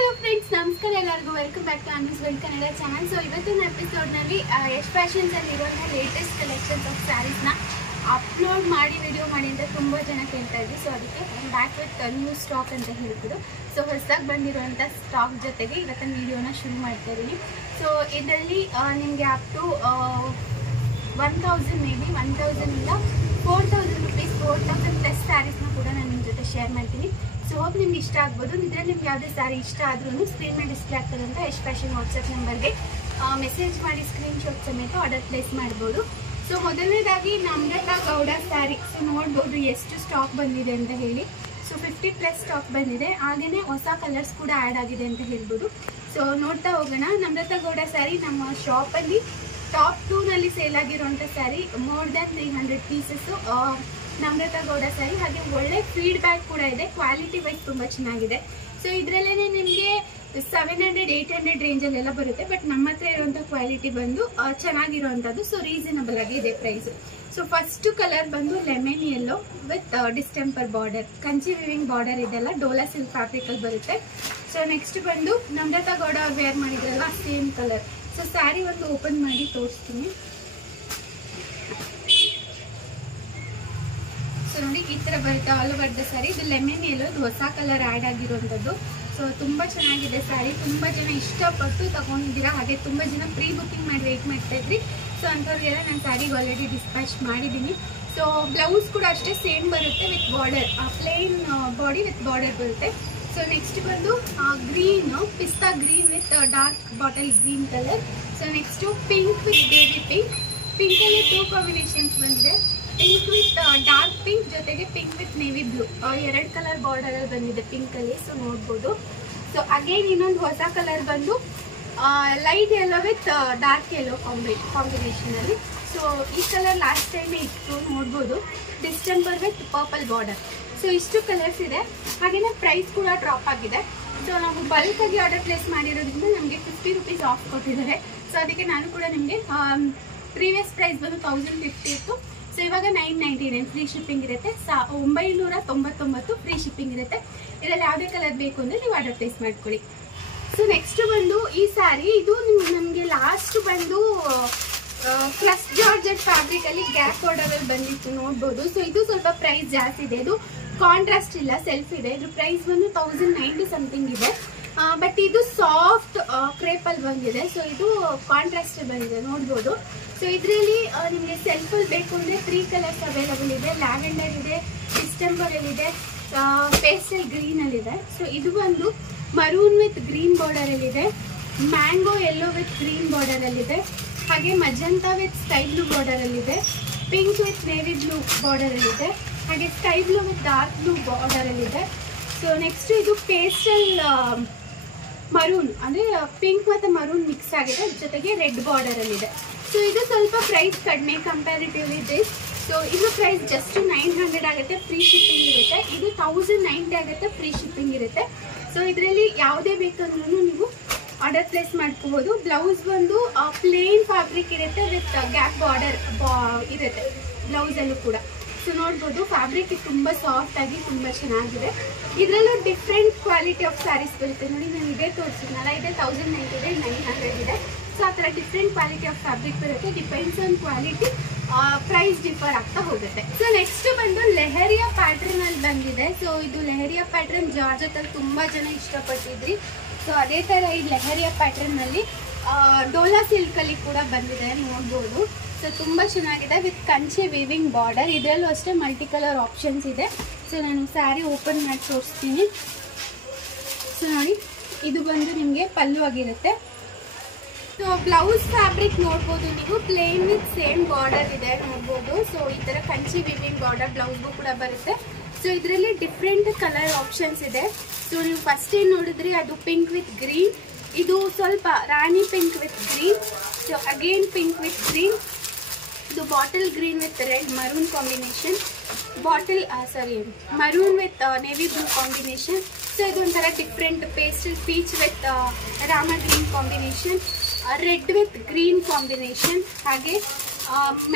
Hello friends, ನಮಸ್ಕಾರ ಎಲ್ಲರಿಗೂ welcome back to Anu's world Kannada channel. So ಇವತ್ತಿನ ಎಪಿಸೋಡ್ನಲ್ಲಿ ಯಶ್ ಫ್ಯಾಷನ್ಸ್ ಅಲ್ಲಿ ಇರುವಂತಹ ಲೇಟೆಸ್ಟ್ ಕಲೆಕ್ಷನ್ಸ್ ಆಫ್ ಸ್ಯಾರೀಸ್ನ ಅಪ್ಲೋಡ್ ಮಾಡಿ ವಿಡಿಯೋ ಮಾಡಿ ಅಂತ ತುಂಬ ಜನ ಕೇಳ್ತಾ ಇದ್ವಿ. ಸೊ ಅದಕ್ಕೆ ಬ್ಯಾಕ್ ವಿತ್ ನ್ಯೂ ಸ್ಟಾಕ್ ಅಂತ ಹೇಳ್ಬೋದು. ಸೊ ಹೊಸದಾಗಿ ಬಂದಿರುವಂಥ ಸ್ಟಾಕ್ ಜೊತೆಗೆ ಇವತ್ತಿನ ವಿಡಿಯೋನ ಶುರು ಮಾಡ್ತಾ ಇದ್ದೀನಿ. ಸೊ ಇದರಲ್ಲಿ ನಿಮಗೆ ಅಪ್ ಟು 1000 ಮೇ ಬಿ 1000 ಇಂದ 4000 ರುಪೀಸ್ 4000 ಪ್ಲಸ್ ಸ್ಯಾರೀಸ್ನ ಕೂಡ ನಾನು ನಿಮ್ಮ ಜೊತೆ ಶೇರ್ ಮಾಡ್ತೀನಿ. ಸೊ ಹೋಪ್ ನಿಮ್ಗೆ ಇಷ್ಟ ಆಗ್ಬೋದು. ಇದರಲ್ಲಿ ನಿಮ್ಗೆ ಯಾವುದೇ ಸ್ಯಾರಿ ಇಷ್ಟ ಆದ್ರೂ ಸ್ಕ್ರೀನ್ ಮೇಲೆ ಡಿಸ್ಪ್ಲೇ ಆಗ್ತದಂತ ಯಶ್ ಫ್ಯಾಷನ್ ವಾಟ್ಸಪ್ ನಂಬರ್ಗೆ ಮೆಸೇಜ್ ಮಾಡಿ ಸ್ಕ್ರೀನ್ಶಾಟ್ ಸಮೇತ ಆರ್ಡರ್ ಪ್ಲೇಸ್ ಮಾಡ್ಬೋದು. ಸೊ ಮೊದಲನೇದಾಗಿ ನಮ್ರತಾ ಗೌಡ ಸ್ಯಾರಿ. ಸೊ ನೋಡ್ಬೋದು ಎಷ್ಟು ಸ್ಟಾಕ್ ಬಂದಿದೆ ಅಂತ ಹೇಳಿ. ಸೊ 50+ ಸ್ಟಾಕ್ ಬಂದಿದೆ. ಹಾಗೆಯೇ ಹೊಸ ಕಲರ್ಸ್ ಕೂಡ ಆ್ಯಡ್ ಆಗಿದೆ ಅಂತ ಹೇಳ್ಬೋದು. ಸೊ ನೋಡ್ತಾ ಹೋಗೋಣ. ನಮ್ರತಾ ಗೌಡ ಸ್ಯಾರಿ ನಮ್ಮ ಶಾಪಲ್ಲಿ ಟಾಪ್ 2ನಲ್ಲಿ ಸೇಲ್ ಆಗಿರುವಂಥ sari. More than 300 pieces Namrata Gowda sari. ಹಾಗೆ ಒಳ್ಳೆ ಫೀಡ್ಬ್ಯಾಕ್ ಕೂಡ ಇದೆ. ಕ್ವಾಲಿಟಿ ವೈಸ್ ತುಂಬ ಚೆನ್ನಾಗಿದೆ. ಸೊ ಇದರಲ್ಲೇ ನಿಮಗೆ 700-800 ರೇಂಜಲ್ಲೆಲ್ಲ ಬರುತ್ತೆ. ಬಟ್ ನಮ್ಮ ಹತ್ರ ಇರುವಂಥ ಕ್ವಾಲಿಟಿ ಬಂದು ಚೆನ್ನಾಗಿರುವಂಥದ್ದು. ಸೊ ರೀಸನಬಲ್ ಆಗಿ ಇದೆ ಪ್ರೈಸು. ಸೊ ಫಸ್ಟ್ ಕಲರ್ ಬಂದು lemon yellow with distemper border, Kanchi viewing border ಇದೆಲ್ಲ ಡೋಲಾ ಸಿಲ್ಕ್ ಫ್ಯಾಬ್ರಿಕಲ್ಲಿ ಬರುತ್ತೆ. ಸೊ ನೆಕ್ಸ್ಟ್ ಬಂದು ನಮ್ರತಾ ಗೌಡ ವೇರ್ ಮಾಡಿದ್ರಲ್ಲ ಸೇಮ್ ಕಲರ್. ಸೊ ಸ್ಯಾರಿ ಒಂದು ಓಪನ್ ಮಾಡಿ ತೋರಿಸ್ತೀನಿ. ಸೊ ನೋಡಿ ಈ ಥರ ಬರುತ್ತೆ ಆಲ್ ಓವರ್ ದ ಸ್ಯಾರಿ. ಇದು ಲೆಮನ್ ಯೆಲ್ಲೋ, ಇದು ಹೊಸ ಕಲರ್ ಆ್ಯಡ್ ಆಗಿರುವಂಥದ್ದು. ಸೊ ತುಂಬ ಚೆನ್ನಾಗಿದೆ ಸ್ಯಾರಿ. ತುಂಬ ಜನ ಇಷ್ಟಪಟ್ಟು ತಗೊಂಡಿದ್ದೀರಾ. ಹಾಗೆ ತುಂಬ ಜನ ಪ್ರೀ ಬುಕ್ಕಿಂಗ್ ಮಾಡಿ ವೆಯ್ಟ್ ಮಾಡ್ತಾ ಇದ್ರಿ. ಸೊ ಅಂಥವ್ರಿಗೆಲ್ಲ ನಾನು ಸ್ಯಾರಿಗೆ ಆಲ್ರೆಡಿ ಡಿಸ್ಪ್ಯಾಚ್ ಮಾಡಿದ್ದೀನಿ. ಸೊ ಬ್ಲೌಸ್ ಕೂಡ ಅಷ್ಟೇ ಸೇಮ್ ಬರುತ್ತೆ with border, plain body with border ಬರುತ್ತೆ. ಸೊ ನೆಕ್ಸ್ಟ್ ಬಂದು green, pista green with dark bottle green colour. So next pink with baby pink. ಪಿಂಕಲ್ಲಿ 2 ಕಾಂಬಿನೇಷನ್ಸ್ ಬಂದಿದೆ. ಪಿಂಕ್ ವಿತ್ ಡಾರ್ಕ್ ಪಿಂಕ್ ಜೊತೆಗೆ pink with navy blue, 2 colour ಬಾರ್ಡರಲ್ಲಿ ಬಂದಿದೆ ಪಿಂಕಲ್ಲಿ. So ನೋಡ್ಬೋದು. So again ಇನ್ನೊಂದು ಹೊಸ ಕಲರ್ ಬಂದು light yellow with dark yellow ಕಾಂಬಿನೇಷನಲ್ಲಿ. So ಈ ಕಲರ್ ಲಾಸ್ಟ್ ಟೈಮೇ ಇತ್ತು, ನೋಡ್ಬೋದು. Distemper with purple border. So ಇಷ್ಟು ಕಲರ್ಸ್ ಇದೆ. ಹಾಗೆಯೇ ಪ್ರೈಸ್ ಕೂಡ ಡ್ರಾಪ್ ಆಗಿದೆ. ಸೊ ನಾವು ಬಲ್ಕಾಗಿ ಆರ್ಡರ್ ಪ್ಲೇಸ್ ಮಾಡಿರೋದ್ರಿಂದ ನಮಗೆ 50 ರುಪೀಸ್ ಆಫ್ ಕೊಟ್ಟಿದ್ದಾರೆ. ಸೊ ಅದಕ್ಕೆ ನಾನು ಕೂಡ ನಿಮಗೆ ಪ್ರೀವಿಯಸ್ ಪ್ರೈಸ್ ಬಂದು 1050 ಇತ್ತು. ಸೊ ಇವಾಗ 999 ಫ್ರೀ ಶಿಪ್ಪಿಂಗ್ ಇರುತ್ತೆ. 999 ಫ್ರೀ ಶಿಪ್ಪಿಂಗ್ ಇರುತ್ತೆ. ಇದರಲ್ಲಿ ಯಾವುದೇ ಕಲರ್ ಬೇಕು ಅಂದರೆ ನೀವು ಆರ್ಡರ್ ಪ್ಲೇಸ್ ಮಾಡ್ಕೊಳ್ಳಿ. ಸೊ ನೆಕ್ಸ್ಟ್ ಬಂದು ಈ ಸ್ಯಾರಿ. ಇದು ನಮಗೆ ಲಾಸ್ಟ್ ಬಂದು ಕ್ರಸ್ ಜಾರ್ಜೆಟ್ ಫ್ಯಾಬ್ರಿಕಲ್ಲಿ ಗ್ಯಾಪ್ ಬಾರ್ಡರಲ್ಲಿ ಬಂದಿತ್ತು, ನೋಡ್ಬೋದು. ಸೊ ಇದು ಸ್ವಲ್ಪ ಪ್ರೈಸ್ ಜಾಸ್ತಿ ಇದೆ. ಇದು ಕಾಂಟ್ರಾಸ್ಟ್ ಇಲ್ಲ, ಸೆಲ್ಫ್ ಇದೆ. ಇದ್ರ ಪ್ರೈಸ್ ಬಂದು 1090 ಸಮಥಿಂಗ್ ಇದೆ. ಬಟ್ ಇದು ಸಾಫ್ಟ್ ಕ್ರೇಪಲ್ಲಿ ಬಂದಿದೆ. ಸೊ ಇದು ಕಾಂಟ್ರಾಸ್ಟ್ ಬಂದಿದೆ, ನೋಡ್ಬೋದು. ಸೊ ಇದರಲ್ಲಿ ನಿಮಗೆ ಸೆಲ್ಫಲ್ಲಿ ಬೇಕು ಅಂದರೆ 3 ಕಲರ್ಸ್ ಅವೈಲಬಲ್ ಇದೆ. ಲ್ಯಾವೆಂಡರ್ ಇದೆ, ಡಿಸ್ಟೆಂಬರಲ್ಲಿದೆ, ಪೇಸ್ಟಲ್ ಗ್ರೀನಲ್ಲಿದೆ. ಸೊ ಇದು ಬಂದು ಮರೂನ್ ವಿತ್ ಗ್ರೀನ್ ಬಾರ್ಡರಲ್ಲಿದೆ, ಮ್ಯಾಂಗೋ ಯೆಲ್ಲೋ ವಿತ್ ಗ್ರೀನ್ ಬಾರ್ಡರಲ್ಲಿದೆ, ಹಾಗೆ ಮಜಂತಾ ವಿತ್ ಸ್ಕೈ ಬ್ಲೂ ಬಾರ್ಡರಲ್ಲಿದೆ, ಪಿಂಕ್ ವಿತ್ ನೇವಿ ಬ್ಲೂ ಬಾರ್ಡರಲ್ಲಿದೆ, ಹಾಗೆ sky blue with dark blue ಬಾರ್ಡರಲ್ಲಿದೆ. ಸೊ ನೆಕ್ಸ್ಟ್ ಇದು ಪೇಸ್ಟಲ್ ಮರೂನ್, ಅಂದರೆ ಪಿಂಕ್ ಮತ್ತು ಮರೂನ್ ಮಿಕ್ಸ್ ಆಗಿದೆ, ಜೊತೆಗೆ ರೆಡ್ ಬಾರ್ಡರಲ್ಲಿದೆ. ಸೊ ಇದು ಸ್ವಲ್ಪ ಪ್ರೈಸ್ ಕಡಿಮೆ ಕಂಪ್ಯಾರಿಟಿವ್ಲಿ ದಿಸ್. ಸೊ ಇದು ಪ್ರೈಸ್ ಜಸ್ಟ್ 900 ಆಗುತ್ತೆ, ಫ್ರೀ ಶಿಪ್ಪಿಂಗ್ ಇರುತ್ತೆ. ಇದು 1090 ಆಗುತ್ತೆ, ಫ್ರೀ ಶಿಪ್ಪಿಂಗ್ ಇರುತ್ತೆ. ಸೊ ಇದರಲ್ಲಿ ಯಾವುದೇ ಬೇಕಂದ್ರೂ ನೀವು ಆರ್ಡರ್ ಪ್ಲೇಸ್ ಮಾಡ್ಕೋಬೋದು. ಬ್ಲೌಸ್ ಬಂದು ಪ್ಲೇನ್ ಫ್ಯಾಬ್ರಿಕ್ ಇರುತ್ತೆ ವಿತ್ ಗ್ಯಾಪ್ ಬಾರ್ಡರ್ ಇರುತ್ತೆ ಬ್ಲೌಸಲ್ಲೂ ಕೂಡ. ಸೊ ನೋಡ್ಬೋದು ಫ್ಯಾಬ್ರಿಕ್ ತುಂಬ ಸಾಫ್ಟ್ ಆಗಿ ತುಂಬ ಚೆನ್ನಾಗಿದೆ. ಇದರಲ್ಲೂ ಡಿಫ್ರೆಂಟ್ ಕ್ವಾಲಿಟಿ ಆಫ್ ಸ್ಯಾರೀಸ್ ಬರುತ್ತೆ. ನೋಡಿ ನಾನು ಇದೇ ತೋರಿಸಿದ್ನಲ್ಲ, ಇದೇ 1090 ಇದೆ, 900 ಇದೆ. ಸೊ ಆ ಥರ ಡಿಫ್ರೆಂಟ್ ಕ್ವಾಲಿಟಿ ಆಫ್ ಫ್ಯಾಬ್ರಿಕ್ ಬರುತ್ತೆ. Depends on quality, price differ ಆಗ್ತಾ ಹೋಗುತ್ತೆ. ಸೊ ನೆಕ್ಸ್ಟ್ ಬಂದು ಲೆಹರಿಯಾ ಪ್ಯಾಟ್ರನಲ್ಲಿ ಬಂದಿದೆ. ಸೊ ಇದು ಲೆಹರಿಯಾ ಪ್ಯಾಟ್ರನ್ ಜಾರ್ಜೆಟಲ್ಲಿ ತುಂಬ ಜನ ಇಷ್ಟಪಟ್ಟಿದ್ರಿ. ಸೊ ಅದೇ ಥರ ಈ ಲೆಹರಿಯಾ ಪ್ಯಾಟ್ರನ್ನಲ್ಲಿ ಡೋಲಾ ಸಿಲ್ಕಲ್ಲಿ ಕೂಡ ಬಂದಿದೆ, ನೋಡ್ಬೋದು. ಸೊ ತುಂಬ ಚೆನ್ನಾಗಿದೆ ವಿತ್ ಕಂಚಿ ವಿವಿಂಗ್ ಬಾರ್ಡರ್. ಇದರಲ್ಲೂ ಅಷ್ಟೇ ಮಲ್ಟಿ ಕಲರ್ ಆಪ್ಷನ್ಸ್ ಇದೆ. ಸೊ ನಾನು ಸ್ಯಾರಿ ಓಪನ್ ಮಾಡಿ ತೋರಿಸ್ತೀನಿ. ಸೊ ನೋಡಿ ಇದು ಬಂದು ನಿಮಗೆ ಪಲ್ಲು ಆಗಿರುತ್ತೆ. ಸೊ ಬ್ಲೌಸ್ ಫ್ಯಾಬ್ರಿಕ್ ನೋಡ್ಬೋದು ನೀವು, ಪ್ಲೇನ್ ವಿತ್ ಸೇಮ್ ಬಾರ್ಡರ್ ಇದೆ, ನೋಡ್ಬೋದು. ಸೊ ಈ ಥರ ಕಂಚಿ ವಿವಿಂಗ್ ಬಾರ್ಡರ್ ಬ್ಲೌಸ್ಗೂ ಕೂಡ ಬರುತ್ತೆ. ಸೊ ಇದರಲ್ಲಿ ಡಿಫ್ರೆಂಟ್ ಕಲರ್ ಆಪ್ಷನ್ಸ್ ಇದೆ. ಸೊ ನೀವು ಫಸ್ಟ್ ಏನು ನೋಡಿದ್ರಿ ಅದು ಪಿಂಕ್ ವಿತ್ ಗ್ರೀನ್, ಇದು ಸ್ವಲ್ಪ rani pink with green. So again pink with green, ಇದು bottle green with red maroon combination, maroon with navy blue combination. So ಇದು ಒಂಥರ different pastel peach with Rama green combination, red with green combination, ಹಾಗೆ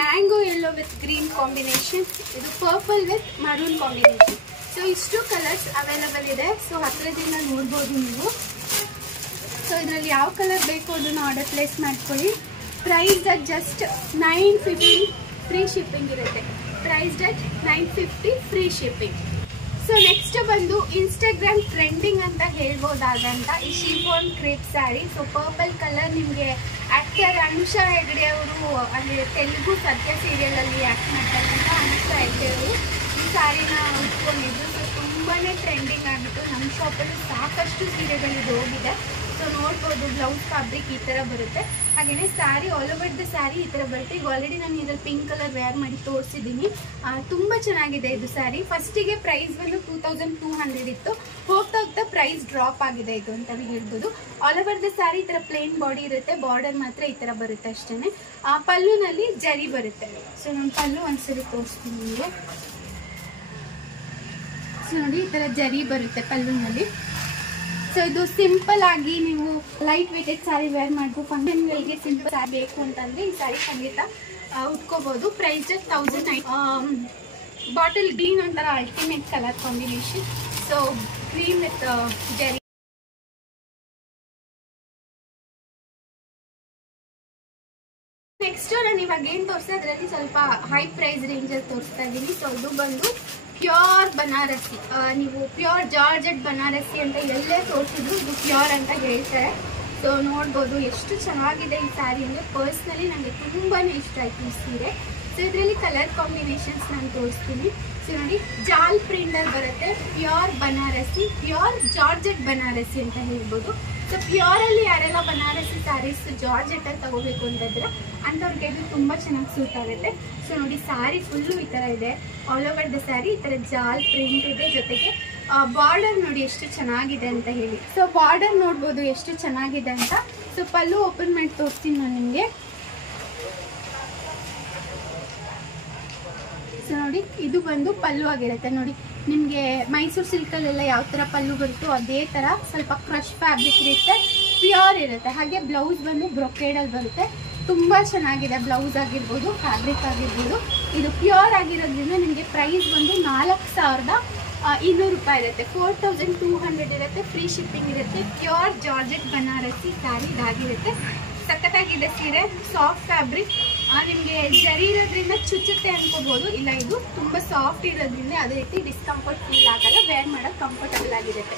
mango yellow with green combination, ಇದು purple with maroon combination. So ಇಷ್ಟು colours available ಇದೆ. So ಹತ್ತಿರದಿಂದ ನೋಡ್ಬೋದು ನೀವು. So ಇದರಲ್ಲಿ ಯಾವ ಕಲರ್ ಬೇಕು ಅದನ್ನು ಆರ್ಡರ್ ಪ್ಲೇಸ್ ಮಾಡ್ಕೊಳ್ಳಿ. Price at just 950 free shipping ಇರುತ್ತೆ. Price at 950 free shipping. So next ಬಂದು ಇನ್ಸ್ಟಾಗ್ರಾಮ್ ಟ್ರೆಂಡಿಂಗ್ ಅಂತ ಹೇಳ್ಬೋದಾದಂಥ ಈ chiffon crepe sari. So purple colour ನಿಮಗೆ ಆ್ಯಕ್ಟರ್ ಅನುಷಾ ಹೆಗ್ಡೆ ಅವರು ಅಂದರೆ ತೆಲುಗು ಸತ್ಯ ಸೀರಿಯಲಲ್ಲಿ ಆ್ಯಕ್ಟ್ ಮಾಡ್ತಕ್ಕಂಥ ಅನುಷಾ ಹೆಗ್ಡೆ ಅವರು ಈ ಸ್ಯಾರಿನ ಉಟ್ಕೊಂಡಿದ್ದು. ಸೊ ತುಂಬಾ ಟ್ರೆಂಡಿಂಗ್ ಆಗಿತ್ತು. ನಮ್ಮ ಶಾಪಲ್ಲಿ ಸಾಕಷ್ಟು ಸೀರೆಗಳಿದು ಹೋಗಿದೆ. ಸೊ ನೋಡ್ಬೋದು ಬ್ಲೌಸ್ ಫ್ಯಾಬ್ರಿಕ್ ಈ ಥರ ಬರುತ್ತೆ. ಹಾಗೆಯೇ sari all over the sari ಈ ಥರ ಬರುತ್ತೆ. ಈಗ ಆಲ್ರೆಡಿ ನಾನು ಇದರಲ್ಲಿ ಪಿಂಕ್ ಕಲರ್ ವೇರ್ ಮಾಡಿ ತೋರಿಸಿದ್ದೀನಿ. ತುಂಬ ಚೆನ್ನಾಗಿದೆ ಇದು ಸ್ಯಾರಿ. ಫಸ್ಟಿಗೆ ಪ್ರೈಸ್ ಬಂದು 2200 ಇತ್ತು. ಹೋಗ್ತಾ ಹೋಗ್ತಾ ಪ್ರೈಸ್ ಡ್ರಾಪ್ ಆಗಿದೆ ಇದು ಅಂತಲೇ ಹೇಳ್ಬೋದು. ಆಲ್ ಓವರ್ ದ ಸ್ಯಾರಿ ಈ ಥರ ಪ್ಲೇನ್ ಬಾಡಿ ಇರುತ್ತೆ. ಬಾರ್ಡರ್ ಮಾತ್ರ ಈ ಥರ ಬರುತ್ತೆ ಅಷ್ಟೇ. ಪಲ್ಲುನಲ್ಲಿ ಜರಿ ಬರುತ್ತೆ. ಸೊ ನಾನು ಪಲ್ಲು ಒಂದ್ಸರಿ ತೋರಿಸ್ತೀನಿ ನಿಮಗೆ. ಸೊ ನೋಡಿ ಈ ಥರ ಜರಿ ಬರುತ್ತೆ ಪಲ್ಲುನಲ್ಲಿ. ಸೊ ಇದು ಸಿಂಪಲ್ ಆಗಿ ನೀವು ಲೈಟ್ ವೇಟೆಡ್ ಸ್ಯಾರಿ ವೇರ್ ಮಾಡ್ಬೋದು. ಫಂಕ್ಷನ್ಗಳಿಗೆ ಸಿಂಪಲ್ ಸ್ಯಾರಿ ಬೇಕು ಅಂತಂದರೆ ಈ ಸ್ಯಾರಿ ಖಂಡಿತ ಉಟ್ಕೋಬೋದು. ಪ್ರೈಸ್ 1009. ಬಾಟಲ್ ಗ್ರೀನ್ ಒಂಥರ ultimate colour combination. So green with ಜರಿ. ನೆಕ್ಸ್ಟ್ ನಾನು ಇವಾಗ ಏನು ತೋರಿಸ್ತಾ ಅದರಲ್ಲಿ ಸ್ವಲ್ಪ ಹೈ ಪ್ರೈಸ್ ರೇಂಜಲ್ಲಿ ತೋರಿಸ್ತಾ ಇದ್ದೀನಿ. ಸೊ ಇದು ಬಂದು ಪ್ಯೂರ್ ಬನಾರಸಿ. ನೀವು ಪ್ಯೂರ್ ಜಾರ್ಜೆಟ್ ಬನಾರಸಿ ಅಂತ ಎಲ್ಲೇ ತೋರಿಸಿದ್ರು ಇದು ಪ್ಯೂರ್ ಅಂತ ಹೇಳ್ತಾರೆ. ಸೊ ನೋಡ್ಬೋದು ಎಷ್ಟು ಚೆನ್ನಾಗಿದೆ ಈ ಸ್ಯಾರಿ ಅಂದರೆ ಪರ್ಸ್ನಲಿ ನನಗೆ ತುಂಬಾ ಇಷ್ಟ ಆಯಿತು ಈ ಸೀರೆ. ಸೊ ಇದರಲ್ಲಿ ಕಲರ್ ಕಾಂಬಿನೇಷನ್ಸ್ ನಾನು ತೋರಿಸ್ತೀನಿ. ಸೊ ನೋಡಿ ಜಾಲ್ ಪ್ರಿಂಟಲ್ಲಿ ಬರುತ್ತೆ. Pure Banarasi, pure georgette Banarasi ಅಂತ ಹೇಳ್ಬೋದು. ಸೊ ಪ್ಯೂರಲ್ಲಿ ಯಾರೆಲ್ಲ ಬನಾರಸಿ ಸ್ಯಾರೀಸ್ ಜಾರ್ಜೆಟಲ್ಲಿ ತಗೋಬೇಕು ಅಂತಂದರೆ ಅಂಥವ್ರಿಗೆ ಇದು ತುಂಬ ಚೆನ್ನಾಗಿ ಸೂಟ್ ಆಗುತ್ತೆ. ಸೊ ನೋಡಿ ಸ್ಯಾರಿ ಫುಲ್ಲು ಈ ಥರ ಇದೆ. ಆಲ್ ಓವರ್ ದ ಸ್ಯಾರಿ ಈ ಥರ ಜಾಲ್ ಪ್ರಿಂಟ್ ಇದೆ. ಜೊತೆಗೆ ಬಾರ್ಡರ್ ನೋಡಿ ಎಷ್ಟು ಚೆನ್ನಾಗಿದೆ ಅಂತ ಹೇಳಿ. ಸೊ ಬಾರ್ಡರ್ ನೋಡ್ಬೋದು ಎಷ್ಟು ಚೆನ್ನಾಗಿದೆ ಅಂತ. ಸೊ ಪಲ್ಲು ಓಪನ್ ಮಾಡಿ ತೋರಿಸ್ತೀನಿ ನಾನು ನಿಮಗೆ. ಸೊ ನೋಡಿ ಇದು ಬಂದು ಪಲ್ಲು ಆಗಿರುತ್ತೆ. ನೋಡಿ ನಿಮಗೆ ಮೈಸೂರು ಸಿಲ್ಕಲ್ಲೆಲ್ಲ ಯಾವ ಥರ ಪಲ್ಲು ಬರುತ್ತೋ ಅದೇ ಥರ ಸ್ವಲ್ಪ ಕ್ರಶ್ ಫ್ಯಾಬ್ರಿಕ್ ಇರುತ್ತೆ. ಪ್ಯೂರ್ ಇರುತ್ತೆ. ಹಾಗೆ ಬ್ಲೌಸ್ ಬಂದು ಬ್ರೊಕೇಡಲ್ಲಿ ಬರುತ್ತೆ. ತುಂಬ ಚೆನ್ನಾಗಿದೆ ಬ್ಲೌಸ್ ಆಗಿರ್ಬೋದು, ಫ್ಯಾಬ್ರಿಕ್ ಆಗಿರ್ಬೋದು. ಇದು ಪ್ಯೂರ್ ಆಗಿರೋದ್ರಿಂದ ನಿಮಗೆ ಪ್ರೈಸ್ ಬಂದು 4200 ರೂಪಾಯಿ ಇರುತ್ತೆ. 4200 ಇರುತ್ತೆ. ಫ್ರೀ ಶಿಪ್ಪಿಂಗ್ ಇರುತ್ತೆ. ಪ್ಯೂರ್ ಜಾರ್ಜೆಟ್ ಬನಾರಸಿ ಸ್ಯಾರಿ ಇದಾಗಿರುತ್ತೆ. ಸಖತ್ತಾಗಿದೆ ಸೀರೆ. Soft fabric. ನಿಮಗೆ ಜರಿ ಇರೋದ್ರಿಂದ ಚುಚ್ಚುತ್ತೆ ಅನ್ಕೋಬೋದು. ಇಲ್ಲ, ಇದು ತುಂಬ ಸಾಫ್ಟ್ ಇರೋದ್ರಿಂದ ಅದೇ ರೀತಿ ಡಿಸ್ಕಂಫರ್ಟ್ ಫೀಲ್ ಆಗಲ್ಲ. ವೇರ್ ಮಾಡೋಕ್ಕೆ ಕಂಫರ್ಟಬಲ್ ಆಗಿರುತ್ತೆ.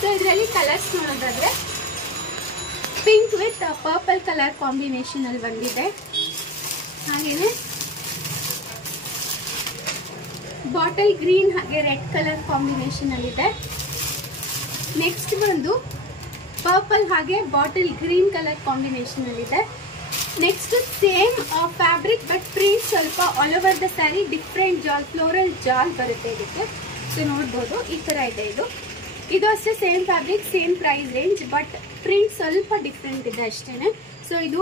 ಸೊ ಇದರಲ್ಲಿ ಕಲರ್ಸ್ ನೋಡೋದಾದರೆ ಪಿಂಕ್ ವಿತ್ ಪರ್ಪಲ್ ಕಲರ್ ಕಾಂಬಿನೇಷನಲ್ಲಿ ಬಂದಿದೆ. ಹಾಗೆಯೇ ಬಾಟಲ್ ಗ್ರೀನ್ ಹಾಗೆ ರೆಡ್ ಕಲರ್ ಕಾಂಬಿನೇಷನಲ್ಲಿದೆ. ನೆಕ್ಸ್ಟ್ ಬಂದು ಪರ್ಪಲ್ ಹಾಗೆ ಬಾಟಲ್ ಗ್ರೀನ್ ಕಲರ್ ಕಾಂಬಿನೇಷನಲ್ಲಿದೆ. Next same fabric but print ಸ್ವಲ್ಪ all over the sari different jaal, floral jaal ಬರುತ್ತೆ ಇದಕ್ಕೆ. ಸೊ ನೋಡ್ಬೋದು ಈ ಥರ ಇದೆ ಇದು. ಇದು ಅಷ್ಟೇ same fabric, same price range, but print ಸ್ವಲ್ಪ ಡಿಫ್ರೆಂಟ್ ಇದೆ ಅಷ್ಟೇ. ಸೊ ಇದು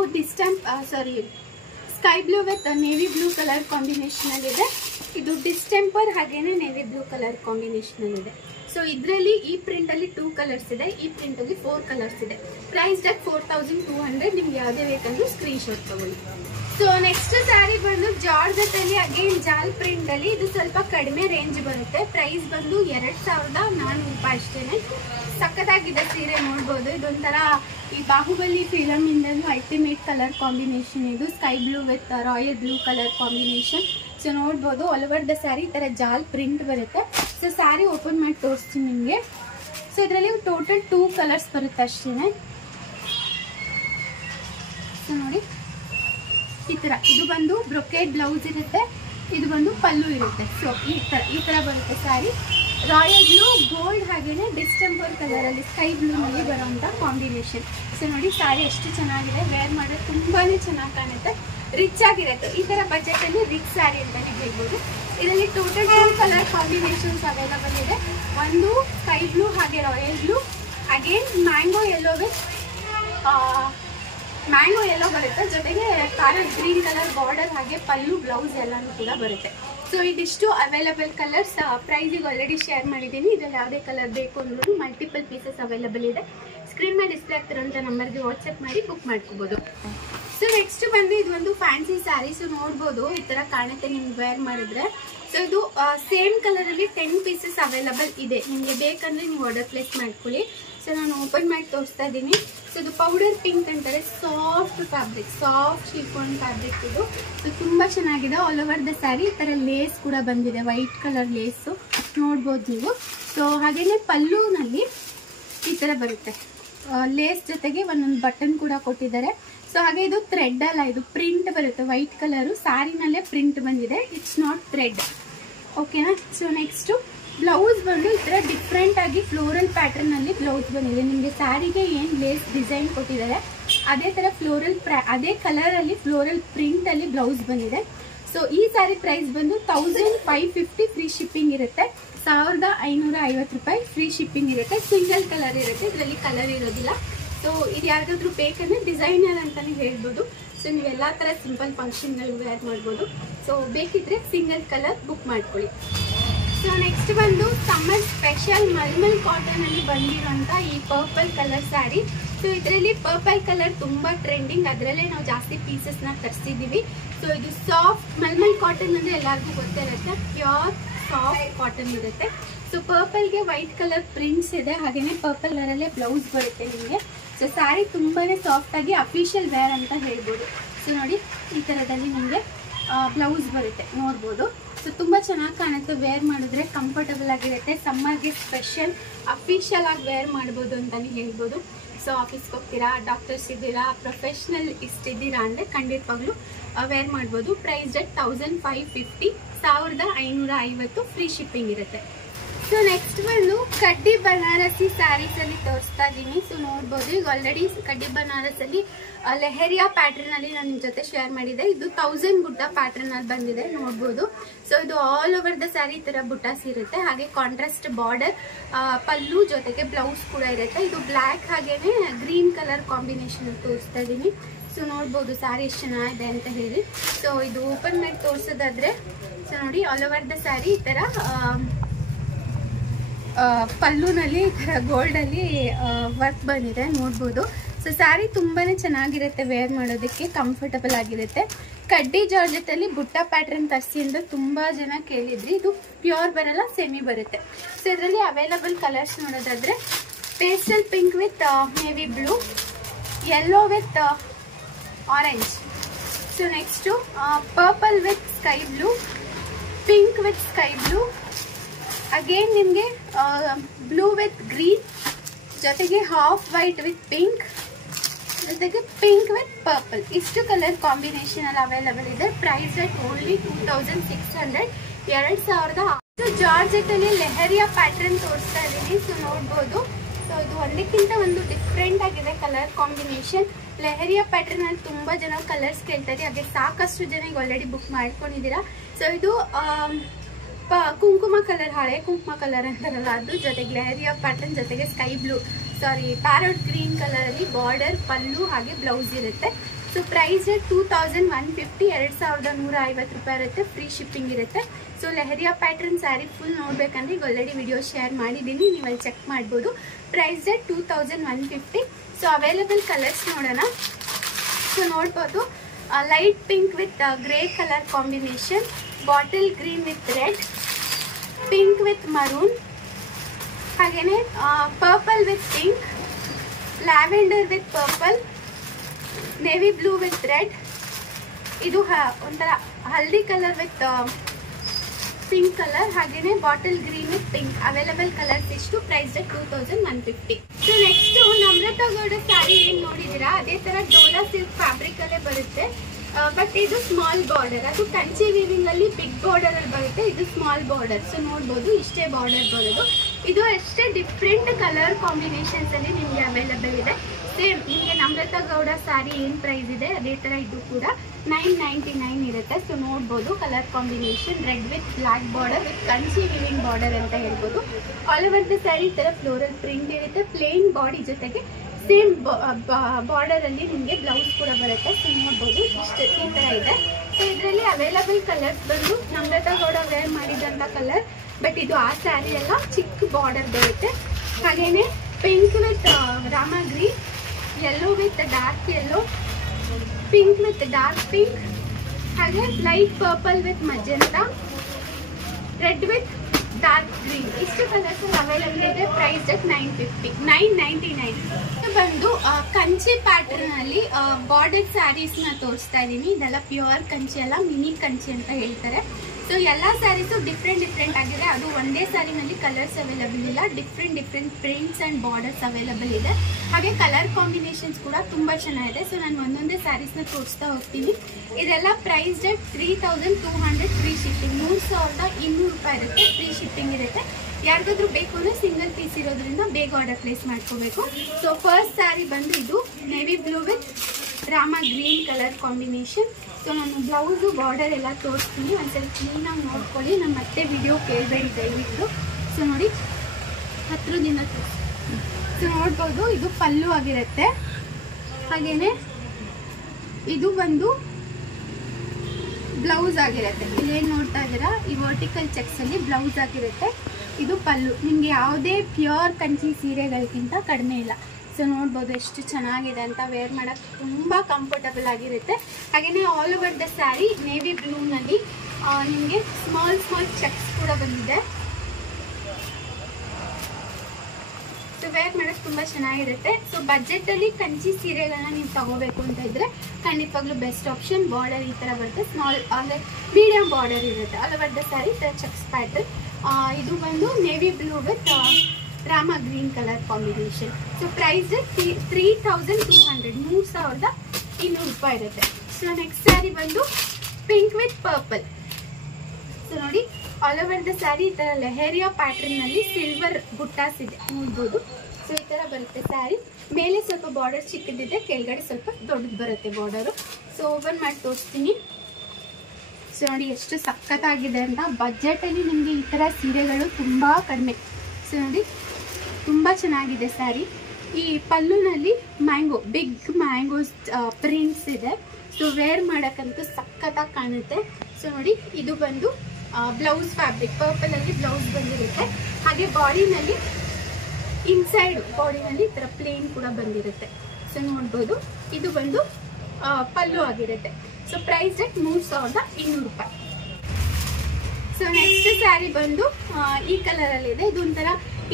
sky blue with navy blue colour ಕಾಂಬಿನೇಷನಲ್ಲಿದೆ. ಇದು ಡಿಸ್ಟೆಂಪರ್ ಹಾಗೇನೆ ನೇವಿ ಬ್ಲೂ ಕಲರ್ ಕಾಂಬಿನೇಷನಲ್ಲಿದೆ. ಸೊ ಇದರಲ್ಲಿ ಈ ಪ್ರಿಂಟಲ್ಲಿ 2 ಕಲರ್ಸ್ ಇದೆ, ಈ ಪ್ರಿಂಟಲ್ಲಿ 4 ಕಲರ್ಸ್ ಇದೆ. Price at 4200. ನಿಮ್ಗೆ ಯಾವುದೇ ಬೇಕಂದ್ರೂ ಸ್ಕ್ರೀನ್ಶಾಟ್ ತಗೊಳ್ಳಿ. ಸೊ ನೆಕ್ಸ್ಟ್ ಸ್ಯಾರಿ ಬಂದು ಜಾರ್ಜೆಟಲ್ಲಿ ಅಗೇನ್ ಜಾಲ್ ಪ್ರಿಂಟಲ್ಲಿ. ಇದು ಸ್ವಲ್ಪ ಕಡಿಮೆ ರೇಂಜ್ ಬರುತ್ತೆ. ಪ್ರೈಸ್ ಬಂದು 2400 ರೂಪಾಯಿ ಅಷ್ಟೇ. ಸಖತ್ತಾಗಿದೆ ಸೀರೆ ನೋಡ್ಬೋದು. ಇದೊಂಥರ ಈ ಬಾಹುಬಲಿ ಫಿಲಮಿಂದಲೂ ಅಲ್ಟಿಮೇಟ್ ಕಲರ್ ಕಾಂಬಿನೇಷನ್. ಇದು sky blue with royal blue colour combination. So ನೋಡ್ಬೋದು ಆಲ್ ಓವರ್ ದ ಸ್ಯಾರಿ ಈ ಥರ ಜಾಲ್ ಪ್ರಿಂಟ್ ಬರುತ್ತೆ. ಸೊ ಸ್ಯಾರಿ ಓಪನ್ ಮಾಡಿ ತೋರಿಸ್ತೀನಿ ನಿಮಗೆ. ಸೊ ಇದರಲ್ಲಿ ಟೋಟಲ್ 2 ಕಲರ್ಸ್ ಬರುತ್ತೆ ಅಷ್ಟೇ. ಸೊ ನೋಡಿ ಈ ಥರ ಇದು ಬಂದು ಬ್ರೊಕೇಡ್ ಬ್ಲೌಸ್ ಇರುತ್ತೆ. ಇದು ಬಂದು ಪಲ್ಲು ಇರುತ್ತೆ. ಸೊ ಈ ಥರ ಬರುತ್ತೆ ಸ್ಯಾರಿ. ರಾಯಲ್ ಬ್ಲೂ, ಗೋಲ್ಡ್ ಹಾಗೆಯೇ ಡಿಸ್ಟೆಂಪರ್ ಕಲರಲ್ಲಿ ಸ್ಕೈ ಬ್ಲೂನಲ್ಲಿ ಬರೋವಂಥ ಕಾಂಬಿನೇಷನ್. ಸೊ ನೋಡಿ ಸ್ಯಾರಿ ಎಷ್ಟು ಚೆನ್ನಾಗಿದೆ. ವೇರ್ ಮಾಡೋದು ತುಂಬಾ ಚೆನ್ನಾಗಿ ಕಾಣುತ್ತೆ. ರಿಚ್ ಆಗಿರುತ್ತೆ. ಈ ಥರ ಬಜೆಟಲ್ಲಿ ರಿಚ್ ಸ್ಯಾರಿ ಅಂತಲೇ ಹೇಳ್ಬೋದು. ಇದರಲ್ಲಿ ಟೋಟಲ್ 2 ಕಲರ್ ಕಾಂಬಿನೇಷನ್ಸ್ ಅವೈಲಬಲ್ ಇದೆ. ಒಂದು ಸ್ಕೈ ಬ್ಲೂ ಹಾಗೆ royal blue, again mango yellow with mango yellow ಬರುತ್ತೆ. ಜೊತೆಗೆ ಪ್ಯಾರಟ್ ಗ್ರೀನ್ ಕಲರ್ ಬಾರ್ಡರ್ ಹಾಗೆ ಪಲ್ಲು ಬ್ಲೌಸ್ ಎಲ್ಲನೂ ಕೂಡ ಬರುತ್ತೆ. ಸೊ ಇದಿಷ್ಟು ಅವೈಲಬಲ್ ಕಲರ್ಸ್. ಪ್ರೈಸಿಗೆ ಆಲ್ರೆಡಿ ಶೇರ್ ಮಾಡಿದ್ದೀನಿ. ಇದರಲ್ಲಿ ಯಾವುದೇ ಕಲರ್ ಬೇಕು ಅಂದ್ರೂ ಮಲ್ಟಿಪಲ್ ಪೀಸಸ್ ಅವೈಲಬಲ್ ಇದೆ. ಸ್ಕ್ರೀನ್ ಮೇಲೆ ಡಿಸ್ಪ್ಲೇ ಆಗ್ತಿರೋಂಥ ನಂಬರ್ಗೆ ವಾಟ್ಸಪ್ ಮಾಡಿ ಬುಕ್ ಮಾಡ್ಕೋಬೋದು. ಸೊ ನೆಕ್ಸ್ಟ್ ಬಂದು ಇದು ಒಂದು ಫ್ಯಾನ್ಸಿ ಸ್ಯಾರಿ. ಸೊ ನೋಡ್ಬೋದು ಈ ಥರ ಕಾಣುತ್ತೆ ನಿಮ್ಗೆ ವೇರ್ ಮಾಡಿದ್ರೆ. ಸೊ ಇದು ಸೇಮ್ ಕಲರಲ್ಲಿ 10 ಪೀಸಸ್ ಅವೈಲಬಲ್ ಇದೆ. ನಿಮಗೆ ಬೇಕಂದರೆ ನೀವು ಆರ್ಡರ್ ಪ್ಲೇಸ್ ಮಾಡ್ಕೊಳ್ಳಿ. ಸೊ ನಾನು ಓಪನ್ ಮಾಡಿ ತೋರಿಸ್ತಾ ಇದ್ದೀನಿ. ಸೊ ಸೊ ಇದು ಪೌಡರ್ ಪಿಂಕ್ ಅಂತಾರೆ. Soft fabric, soft chiffon fabric ಇದು. ಸೊ ತುಂಬ ಚೆನ್ನಾಗಿದೆ. ಆಲ್ ಓವರ್ ದ ಸ್ಯಾರಿ ಈ ಥರ ಲೇಸ್ ಕೂಡ ಬಂದಿದೆ, ವೈಟ್ ಕಲರ್ ಲೇಸು ನೋಡ್ಬೋದು ನೀವು. ಸೊ ಹಾಗೆಯೇ ಪಲ್ಲುನಲ್ಲಿ ಈ ಥರ ಬರುತ್ತೆ, ಲೇಸ್ ಜೊತೆಗೆ ಒಂದೊಂದು ಬಟನ್ ಕೂಡ ಕೊಟ್ಟಿದ್ದಾರೆ. ಸೊ ಹಾಗೆ ಇದು ಥ್ರೆಡ್ ಅಲ್ಲ, ಇದು ಪ್ರಿಂಟ್ ಬರುತ್ತೆ, ವೈಟ್ ಕಲರು ಸ್ಯಾರಿನಲ್ಲೇ ಪ್ರಿಂಟ್ ಬಂದಿದೆ, ಇಟ್ಸ್ ನಾಟ್ ಥ್ರೆಡ್. ಓಕೆನಾ. ಸೊ ನೆಕ್ಸ್ಟು ಬ್ಲೌಸ್ ಬಂದು ಈ ಥರ ಡಿಫ್ರೆಂಟ್ ಆಗಿ ಫ್ಲೋರಲ್ ಪ್ಯಾಟರ್ನ್ ಅಲ್ಲಿ ಬ್ಲೌಸ್ ಬಂದಿದೆ. ನಿಮಗೆ ಸ್ಯಾರಿಗೆ ಏನು ಲೇಸ್ ಡಿಸೈನ್ ಕೊಟ್ಟಿದ್ದಾರೆ ಅದೇ ಥರ ಅದೇ ಕಲರ್ ಅಲ್ಲಿ ಫ್ಲೋರಲ್ ಪ್ರಿಂಟ್ ಅಲ್ಲಿ ಬ್ಲೌಸ್ ಬಂದಿದೆ. ಸೊ ಈ ಸ್ಯಾರಿ ಪ್ರೈಸ್ ಬಂದು 1550 ಫ್ರೀ ಶಿಪ್ಪಿಂಗ್ ಇರುತ್ತೆ. 1550 ರೂಪಾಯಿ ಫ್ರೀ ಶಿಪ್ಪಿಂಗ್ ಇರುತ್ತೆ. ಸಿಂಗಲ್ ಕಲರ್ ಇರುತ್ತೆ, ಇದರಲ್ಲಿ ಕಲರ್ ಇರೋದಿಲ್ಲ. ಸೊ ಇದು ಯಾರಿಗಾದ್ರೂ ಬೇಕಂದ್ರೆ ಡಿಸೈನರ್ ಅಂತಾನೆ ಹೇಳ್ಬೋದು. ಸೊ ನೀವು ಎಲ್ಲ ಥರ ಸಿಂಪಲ್ ಫಂಕ್ಷನ್ಗಳು ವೇರ್ ಮಾಡ್ಬೋದು. ಸೊ ಬೇಕಿದ್ರೆ ಸಿಂಗಲ್ ಕಲರ್ ಬುಕ್ ಮಾಡ್ಕೊಳ್ಳಿ. ಸೊ ನೆಕ್ಸ್ಟ್ ಬಂದು ಸಮ್ಮರ್ ಸ್ಪೆಷಲ್ ಮಲ್ಮಲ್ ಕಾಟನ್ ಅಲ್ಲಿ ಬಂದಿರುವಂತ ಈ ಪರ್ಪಲ್ ಕಲರ್ ಸ್ಯಾರಿ. ಸೊ ಇದರಲ್ಲಿ ಪರ್ಪಲ್ ಕಲರ್ ತುಂಬಾ ಟ್ರೆಂಡಿಂಗ್, ಅದರಲ್ಲೇ ನಾವು ಜಾಸ್ತಿ ಪೀಸಸ್ ನ ತರಿಸಿದೀವಿ. ಸೊ ಇದು ಸಾಫ್ಟ್ ಮಲ್ಮಲ್ ಕಾಟನ್ ಅಂದ್ರೆ ಎಲ್ಲರಿಗೂ ಗೊತ್ತಿರುತ್ತೆ, ಪ್ಯೂರ್ ಸಾಫ್ಟ್ ಕಾಟನ್ ಇರುತ್ತೆ. ಸೊ ಪರ್ಪಲ್ಗೆ ವೈಟ್ ಕಲರ್ ಪ್ರಿಂಟ್ಸ್ ಇದೆ, ಹಾಗೇನೆ ಪರ್ಪಲ್ ಕಲರಲ್ಲೇ ಬ್ಲೌಸ್ ಬರುತ್ತೆ ನಿಮಗೆ. ಸೊ ಸ್ಯಾರಿ ತುಂಬಾನೇ ಸಾಫ್ಟ್ ಆಗಿ ಅಫಿಷಿಯಲ್ ವೇರ್ ಅಂತ ಹೇಳ್ಬೋದು. ಸೊ ನೋಡಿ ಈ ಥರದಲ್ಲಿ ನಿಮಗೆ ಬ್ಲೌಸ್ ಬರುತ್ತೆ, ನೋಡ್ಬೋದು. ಸೊ ತುಂಬ ಚೆನ್ನಾಗಿ ಕಾಣುತ್ತೆ, ವೇರ್ ಮಾಡಿದ್ರೆ ಕಂಫರ್ಟಬಲ್ ಆಗಿರುತ್ತೆ. ಸಮ್ಮರ್ಗೆ ಸ್ಪೆಷಲ್ ಅಫಿಷಿಯಲ್ ಆಗಿ ವೇರ್ ಮಾಡ್ಬೋದು ಅಂತಲೇ ಹೇಳ್ಬೋದು. ಸೊ ಆಫೀಸ್ಗೆ ಹೋಗ್ತೀರಾ, ಡಾಕ್ಟರ್ಸ್ ಇದ್ದೀರಾ, ಪ್ರೊಫೆಷ್ನಲ್ ಇಷ್ಟಿದ್ದೀರಾ ಅಂದರೆ ಖಂಡಿತವಾಗ್ಲೂ ವೇರ್ ಮಾಡ್ಬೋದು. ಪ್ರೈಸ್ ರೇಟ್ 1550, 1550 ಫ್ರೀ ಶಿಪ್ಪಿಂಗ್ ಇರುತ್ತೆ. ಸೊ ನೆಕ್ಸ್ಟ್ ಬಂದು ಕಡ್ಡಿ ಬನಾರಸಿ ಸ್ಯಾರೀಸ್ ಅಲ್ಲಿ ತೋರಿಸ್ತಾ ಇದ್ದೀನಿ. ಸೊ ನೋಡ್ಬೋದು, ಈಗ ಆಲ್ರೆಡಿ ಕಡ್ಡಿ ಬನಾರಸ್ ಅಲ್ಲಿ ಲೆಹರಿಯಾ ಪ್ಯಾಟರ್ನ್ ಅಲ್ಲಿ ನಾನು ನಿಮ್ಮ ಜೊತೆ ಶೇರ್ ಮಾಡಿದೆ. ಇದು 1000 ಬುಟ್ಟ ಪ್ಯಾಟರ್ನ್ ಅಲ್ಲಿ ಬಂದಿದೆ, ನೋಡ್ಬೋದು. ಸೊ ಇದು ಆಲ್ ಓವರ್ ದ ಸ್ಯಾರಿ ಈ ತರ ಬುಟ್ಟಾಸ್ ಇರುತ್ತೆ, ಹಾಗೆ ಕಾಂಟ್ರಾಸ್ಟ್ ಬಾರ್ಡರ್, ಪಲ್ಲು ಜೊತೆಗೆ ಬ್ಲೌಸ್ ಕೂಡ ಇರುತ್ತೆ. ಇದು ಬ್ಲ್ಯಾಕ್ ಹಾಗೇನೆ ಗ್ರೀನ್ ಕಲರ್ ಕಾಂಬಿನೇಷನ್ ತೋರಿಸ್ತಾ ಇದ್ದೀನಿ. ಸೊ ನೋಡ್ಬೋದು ಸ್ಯಾರಿ ಎಷ್ಟು ಚೆನ್ನಾಗಿದೆ ಅಂತ ಹೇಳಿ. ಸೊ ಇದು ಓಪನ್ ಮಾಡಿ ತೋರಿಸೋದಾದ್ರೆ, ಸೊ ನೋಡಿ ಆಲ್ ಓವರ್ ದ ಸ್ಯಾರಿ ಈ ತರ ಪಲ್ಲುನಲ್ಲಿ ಈ ಥರ ಗೋಲ್ಡಲ್ಲಿ ವರ್ಕ್ ಬಂದಿದೆ, ನೋಡ್ಬೋದು. ಸೊ ಸ್ಯಾರಿ ತುಂಬಾ ಚೆನ್ನಾಗಿರುತ್ತೆ, ವೇರ್ ಮಾಡೋದಕ್ಕೆ ಕಂಫರ್ಟಬಲ್ ಆಗಿರುತ್ತೆ. ಕಡ್ಡಿ ಜಾರ್ಜೆಟಲ್ಲಿ ಬುಟ್ಟ ಪ್ಯಾಟ್ರನ್ ತರಿಸಿ ಅಂತ ತುಂಬ ಜನ ಕೇಳಿದ್ರಿ. ಇದು ಪ್ಯೂರ್ ಬರಲ್ಲ, ಸೆಮಿ ಬರುತ್ತೆ. ಸೊ ಇದರಲ್ಲಿ ಅವೈಲಬಲ್ ಕಲರ್ಸ್ ನೋಡೋದಾದರೆ pastel pink with navy blue, yellow with orange. So next purple with sky blue, pink with sky blue, again ನಿಮಗೆ ಬ್ಲೂ ವಿತ್ ಗ್ರೀನ್, ಜೊತೆಗೆ ಹಾಫ್ ವೈಟ್ ವಿತ್ ಪಿಂಕ್, ಜೊತೆಗೆ pink with purple. ಇಷ್ಟು colour combination ಅಲ್ಲಿ available ಇದೆ. Price rate only 2600, 2000. Georgette ಅಲ್ಲಿ leheriya pattern ತೋರಿಸ್ತಾ ಇದ್ದೀನಿ. So ನೋಡ್ಬೋದು, ಸೊ ಇದು ಒಂದಕ್ಕಿಂತ ಒಂದು ಡಿಫ್ರೆಂಟ್ ಆಗಿದೆ ಕಲರ್ ಕಾಂಬಿನೇಷನ್. ಲೆಹರಿಯಾ ಪ್ಯಾಟರ್ನ್ ಅಲ್ಲಿ ತುಂಬಾ ಜನ ಕಲರ್ಸ್ ಕೇಳ್ತಾರೆ, ಹಾಗೆ ಸಾಕಷ್ಟು ಜನ ಈಗ ಆಲ್ರೆಡಿ ಬುಕ್ ಮಾಡ್ಕೊಂಡಿದ್ದೀರಾ. ಸೊ ಇದು ಕುಂಕುಮ ಕಲರ್, ಹಳೆ ಕುಂಕುಮ ಕಲರ್ ಅಂತಾರಲ್ಲ ಅದು, ಜೊತೆಗೆ ಲೆಹರಿಯಾ ಪ್ಯಾಟರ್ನ್, ಜೊತೆಗೆ sky blue parrot green colour ಅಲ್ಲಿ ಬಾರ್ಡರ್, ಪಲ್ಲು ಹಾಗೆ ಬ್ಲೌಸ್ ಇರುತ್ತೆ. ಸೊ ಪ್ರೈಸ್ 2150, 2150 ರೂಪಾಯಿ ಇರುತ್ತೆ. ಫ್ರೀ ಶಿಪ್ಪಿಂಗ್ ಇರುತ್ತೆ. So leheriya pattern sari full ನೋಡ್ಬೇಕಂದ್ರೆ ಈಗ ಆಲ್ರೆಡಿ ವಿಡಿಯೋ ಶೇರ್ ಮಾಡಿದ್ದೀನಿ, ನೀವು ಅಲ್ಲಿ ಚೆಕ್ ಮಾಡ್ಬೋದು. ಪ್ರೈಸ್ 2150. ಸೊ ಅವೈಲಬಲ್ ಕಲರ್ಸ್ ನೋಡೋಣ. ಸೊ ನೋಡ್ಬೋದು, light pink with grey colour combination, bottle green with red, pink with maroon, ಹಾಗೇನೆ purple with pink, lavender with purple, navy blue with red, ಇದು ಒಂಥರ haldi colour with pink colour, ಹಾಗೇನೆ bottle green with pink. Available colours ಇಷ್ಟು. Price 2150. So next Namrata Gowda sari ಏನ್ ನೋಡಿದೀರಾ ಅದೇ ತರ Dhola silk fabric ಅಲ್ಲೇ ಬರುತ್ತೆ. ಬಟ್ ಇದು ಸ್ಮಾಲ್ ಬಾರ್ಡರ್, ಅದು ಕಂಚಿ ವೀವಿಂಗ್ ಅಲ್ಲಿ ಬಿಗ್ ಬಾರ್ಡರ್ ಅಲ್ಲಿ ಬರುತ್ತೆ, ಇದು ಸ್ಮಾಲ್ ಬಾರ್ಡರ್. ಸೊ ನೋಡ್ಬೋದು ಇಷ್ಟೇ ಬಾರ್ಡರ್ ಬರೋದು. ಇದು ಅಷ್ಟೇ ಡಿಫ್ರೆಂಟ್ ಕಲರ್ ಕಾಂಬಿನೇಷನ್ಸ್ ಅಲ್ಲಿ ನಿಮಗೆ ಅವೈಲಬಲ್ ಇದೆ. ಸೇಮ್ ನಿಮಗೆ ನಮ್ರತಾ ಗೌಡ ಸ್ಯಾರಿ ಏನು ಪ್ರೈಸ್ ಇದೆ ಅದೇ ಥರ ಇದು ಕೂಡ 999 ಇರುತ್ತೆ. ಸೊ ನೋಡ್ಬೋದು colour combination, red with black border with Kanchi viewing border ಅಂತ ಹೇಳ್ಬೋದು. ಆಲ್ ಓವರ್ ದ ಸ್ಯಾರಿ ಥರ ಫ್ಲೋರಲ್ ಪ್ರಿಂಟ್ ಇರುತ್ತೆ, ಪ್ಲೇನ್ ಬಾಡಿ ಜೊತೆಗೆ ಸೇಮ್ ಬಾರ್ಡರ್ ಅಲ್ಲಿ ನಿಮಗೆ ಬ್ಲೌಸ್ ಕೂಡ ಬರುತ್ತೆ. ಸೊ ನೋಡ್ಬೋದು ಇಷ್ಟು ಈ ಥರ ಇದೆ. ಸೊ ಇದರಲ್ಲಿ ಅವೈಲಬಲ್ ಕಲರ್ಸ್ ಬಂದು ನಮ್ರತಾ ಗೌಡ ವೇರ್ ಮಾಡಿದಂಥ ಕಲರ್, ಬಟ್ ಇದು ಆ ಸ್ಯಾರಿ ಎಲ್ಲ ಚಿಕ್ಕ ಬಾರ್ಡರ್ ಬರುತ್ತೆ. ಹಾಗೇನೆ pink with Rama green, yellow with dark yellow, pink with dark pink, ಹಾಗೆ light purple with magenta, red with dark green. ಇಷ್ಟು ಕಲರ್ಸ್ ಅವೈಲಬಲ್ ಇದೆ. ಪ್ರೈಸ್ 999. ಬಂದು ಕಂಚಿ ಪ್ಯಾಟರ್ನ್ ಅಲ್ಲಿ ಬಾರ್ಡರ್ ಸ್ಯಾರೀಸ್ ನ ತೋರಿಸ್ತಾ ಇದೀನಿ. ಇದೆಲ್ಲ ಪ್ಯೂರ್ ಕಂಚಿ ಅಲ್ಲ, ಮಿನಿ ಕಂಚಿ ಅಂತ ಹೇಳ್ತಾರೆ. ಸೊ ಎಲ್ಲಾ ಸ್ಯಾರೀಸು ಡಿಫ್ರೆಂಟ್ ಆಗಿದೆ. ಅದು ಒಂದೇ ಸ್ಯಾರಿನಲ್ಲಿ ಕಲರ್ಸ್ ಅವೈಲಬಲ್ ಇಲ್ಲ, different prints and borders available ಇದೆ. ಹಾಗೆ ಕಲರ್ ಕಾಂಬಿನೇಷನ್ಸ್ ಕೂಡ ತುಂಬಾ ಚೆನ್ನಾಗಿದೆ. ಸೊ ನಾನು ಒಂದೊಂದೇ ಸ್ಯಾರೀಸ್ ನ ತೋರಿಸ್ತಾ ಹೋಗ್ತೀನಿ. ಇದೆಲ್ಲ ಪ್ರೈಸ್ ರೇಟ್ 3200 ಫ್ರೀ ಶಿಪ್ಪಿಂಗ್. 3200 ರೂಪಾಯಿ ಇರುತ್ತೆ, ಫ್ರೀ ಶಿಪ್ಪಿಂಗ್ ಇರುತ್ತೆ. ಯಾರಿಗಾದ್ರೂ ಬೇಕು ಅಂದ್ರೆ ಸಿಂಗಲ್ ಪೀಸ್ ಇರೋದ್ರಿಂದ ಬೇಗ ಆರ್ಡರ್ ಪ್ಲೇಸ್ ಮಾಡ್ಕೋಬೇಕು. ಸೊ ಫಸ್ಟ್ ಸ್ಯಾರಿ ಬಂದು ಇದು navy blue with Rama green colour combination. So ನಾನು ಬ್ಲೌಸು ಬಾರ್ಡರ್ ಎಲ್ಲ ತೋರಿಸ್ತೀನಿ, ಒಂದ್ಸಲ ಕ್ಲೀನಾಗಿ ನೋಡ್ಕೊಳ್ಳಿ. ನಾನು ಮತ್ತೆ ವಿಡಿಯೋ ಕೇಳಬೇಡಿ ದಯವಿಟ್ಟು. ಸೊ ನೋಡಿ ಹತ್ರದಿಂದ ತೋರಿಸಿ. ಸೊ ನೋಡ್ಬೋದು, ಇದು ಪಲ್ಲು ಆಗಿರುತ್ತೆ. ಹಾಗೇನೆ ಇದು ಬಂದು ಬ್ಲೌಸ್ ಆಗಿರುತ್ತೆ. ಇಲ್ಲೇನು ನೋಡ್ತಾ ಇದ್ದೀರಾ, ಈ ವರ್ಟಿಕಲ್ ಚೆಕ್ಸ್ ಅಲ್ಲಿ ಬ್ಲೌಸ್ ಆಗಿರುತ್ತೆ. ಇದು ಪಲ್ಲು. ನಿಮಗೆ ಯಾವುದೇ ಪ್ಯೂರ್ ಕಂಚಿ ಸೀರೆಗಳಿಗಿಂತ ಕಡಿಮೆ ಇಲ್ಲ. ಸೊ ನೋಡ್ಬೋದು ಎಷ್ಟು ಚೆನ್ನಾಗಿದೆ ಅಂತ. ವೇರ್ ಮಾಡೋಕ್ಕೆ ತುಂಬ ಕಂಫರ್ಟಬಲ್ ಆಗಿರುತ್ತೆ. ಹಾಗೆಯೇ all over the sari navy ಬ್ಲೂನಲ್ಲಿ ನಿಮಗೆ ಸ್ಮಾಲ್ ಚೆಕ್ಸ್ ಕೂಡ ಬಂದಿದೆ. ಸೊ ವೇರ್ ಮಾಡೋಕ್ಕೆ ತುಂಬ ಚೆನ್ನಾಗಿರುತ್ತೆ. ಸೊ ಬಜೆಟಲ್ಲಿ ಕಂಚಿ ಸೀರೆಗಳನ್ನ ನೀವು ತಗೋಬೇಕು ಅಂತ ಇದ್ದರೆ ಖಂಡಿತವಾಗ್ಲೂ ಬೆಸ್ಟ್ ಆಪ್ಷನ್. ಬಾರ್ಡರ್ ಈ ಥರ ಬರುತ್ತೆ, ಸ್ಮಾಲ್ ಅಂದರೆ ಮೀಡಿಯಂ ಬಾರ್ಡರ್ ಇರುತ್ತೆ. ಆಲ್ ಓವರ್ ದ ಸ್ಯಾರಿ ಈ ಥರ ಚೆಕ್ಸ್ ಪ್ಯಾಟರ್ನ್. ಇದು ಬಂದು navy blue with Rama green colour combination. So price 3200, 3200 ರೂಪಾಯಿ ಇರುತ್ತೆ. ಸೊ ನೆಕ್ಸ್ಟ್ ಸ್ಯಾರಿ ಬಂದು ಪಿಂಕ್ ವಿತ್ ಪರ್ಪಲ್. ಸೊ ನೋಡಿ ಆಲ್ ಓವರ್ ದ ಸ್ಯಾರಿ ಈ ಥರ ಲೆಹರಿಯಾ ಪ್ಯಾಟರ್ನಲ್ಲಿ ಸಿಲ್ವರ್ ಬುಟ್ಟಾಸ್ ಇದೆ ನೋಡ್ಬೋದು. ಸೊ ಈ ಥರ ಬರುತ್ತೆ ಸ್ಯಾರಿ. ಮೇಲೆ ಸ್ವಲ್ಪ ಬಾರ್ಡರ್ ಚಿಕ್ಕದಿದೆ, ಕೆಳಗಡೆ ಸ್ವಲ್ಪ ದೊಡ್ಡದು ಬರುತ್ತೆ ಬಾರ್ಡರು. ಸೊ ಓಪನ್ ಮಾಡಿ ತೋರಿಸ್ತೀನಿ. ಸೊ ನೋಡಿ ಎಷ್ಟು ಸಖತ್ತಾಗಿದೆ ಅಂತ. ಬಜೆಟಲ್ಲಿ ನಿಮಗೆ ಈ ಥರ ಸೀರೆಗಳು ತುಂಬ ಕಡಿಮೆ. ಸೊ ನೋಡಿ ತುಂಬ ಚೆನ್ನಾಗಿದೆ ಸ್ಯಾರಿ. ಈ ಪಲ್ಲುನಲ್ಲಿ ಬಿಗ್ ಮ್ಯಾಂಗೋಸ್ ಪ್ರಿಂಟ್ಸ್ ಇದೆ. ಸೊ ವೇರ್ ಮಾಡೋಕ್ಕಂತೂ ಸಖತ್ತಾಗಿ ಕಾಣುತ್ತೆ. ಸೊ ನೋಡಿ ಇದು ಬಂದು ಬ್ಲೌಸ್ ಫ್ಯಾಬ್ರಿಕ್, ಪರ್ಪಲಲ್ಲಿ ಬ್ಲೌಸ್ ಬಂದಿರುತ್ತೆ. ಹಾಗೆ ಬಾಡಿನಲ್ಲಿ ಇನ್ಸೈಡ್ ಬಾಡಿನಲ್ಲಿ ಈ ಥರ ಪ್ಲೇನ್ ಕೂಡ ಬಂದಿರುತ್ತೆ. ಸೊ ನೋಡ್ಬೋದು, ಇದು ಬಂದು ಪಲ್ಲು ಆಗಿರುತ್ತೆ. ಸೊ ಪ್ರೈಸ್ ರೇಟ್ 3200 ರೂಪಾಯಿ. ಸೊ ನೆಕ್ಸ್ಟ್ ಸ್ಯಾರಿ ಬಂದು ಈ ಕಲರಲ್ಲಿದೆ. ಇದು ಒಂಥರ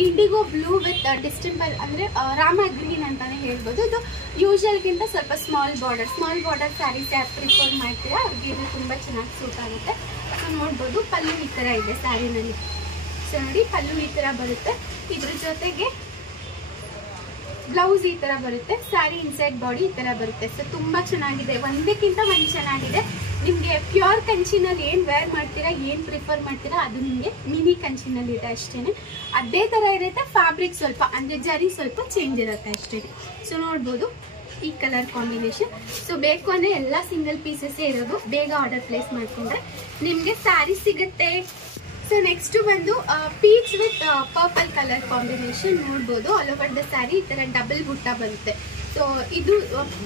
ಇಂಡಿಗೋ ಬ್ಲೂ ವಿತ್ ಡಿಸ್ಟೆಂಪಲ್ ಅಂದರೆ ರಾಮ ಗ್ರೀನ್ ಅಂತಾನೆ ಹೇಳ್ಬೋದು. ಇದು ಯೂಶಲ್ಗಿಂತ ಸ್ವಲ್ಪ ಸ್ಮಾಲ್ ಬಾರ್ಡರ್ ಸ್ಯಾರೀಸ್ ಯಾರು ಪ್ರಿಫರ್ ಮಾಡ್ತೀರಾ ಅವ್ರಿಗೆ ಇದು ತುಂಬ ಚೆನ್ನಾಗಿ ಸೂಟ್ ಆಗುತ್ತೆ. ಸೊ ನೋಡ್ಬೋದು, ಪಲ್ಲು ಈ ಥರ ಇದೆ ಸ್ಯಾರಿನಲ್ಲಿ. ಸೊ ನೋಡಿ ಪಲ್ಲು ಈ ಥರ ಬರುತ್ತೆ. ಇದ್ರ ಜೊತೆಗೆ ಬ್ಲೌಸ್ ಈ ತರ ಬರುತ್ತೆ. ಸ್ಯಾರಿ ಇನ್ಸೈಡ್ ಬಾಡಿ ಈ ತರ ಬರುತ್ತೆ. ಸೊ ತುಂಬಾ ಚೆನ್ನಾಗಿದೆ, ಒಂದಕ್ಕಿಂತ ಒಂದು ಚೆನ್ನಾಗಿದೆ. ನಿಮಗೆ ಪ್ಯೂರ್ ಕಂಚಿನಲ್ಲಿ ಏನು ವೇರ್ ಮಾಡ್ತೀರಾ, ಏನು ಪ್ರಿಫರ್ ಮಾಡ್ತೀರಾ ಅದು ನಿಮಗೆ ಮಿನಿ ಕಂಚಿನಲ್ಲಿ ಇದೆ ಅಷ್ಟೇನೆ. ಅದೇ ತರ ಇರುತ್ತೆ. ಫ್ಯಾಬ್ರಿಕ್ ಸ್ವಲ್ಪ ಅಂದರೆ ಜರಿ ಸ್ವಲ್ಪ ಚೇಂಜ್ ಇರುತ್ತೆ ಅಷ್ಟೇ. ಸೊ ನೋಡ್ಬೋದು ಈ ಕಲರ್ ಕಾಂಬಿನೇಷನ್. ಸೊ ಬೇಕು ಅಂದರೆ ಎಲ್ಲ ಸಿಂಗಲ್ ಪೀಸಸ್ಸೇ ಇರೋದು. ಬೇಗ ಆರ್ಡರ್ ಪ್ಲೇಸ್ ಮಾಡಿಕೊಂಡ್ರೆ ನಿಮಗೆ ಸ್ಯಾರಿ ಸಿಗುತ್ತೆ. ಸೊ ನೆಕ್ಸ್ಟ್ ಬಂದು peach with purple colour combination ನೋಡ್ಬೋದು. ಆಲ್ ಓವರ್ ದ ಸ್ಯಾರಿ ಈ ಥರ ಡಬಲ್ ಬುಟ್ಟ ಬರುತ್ತೆ. ಸೊ ಇದು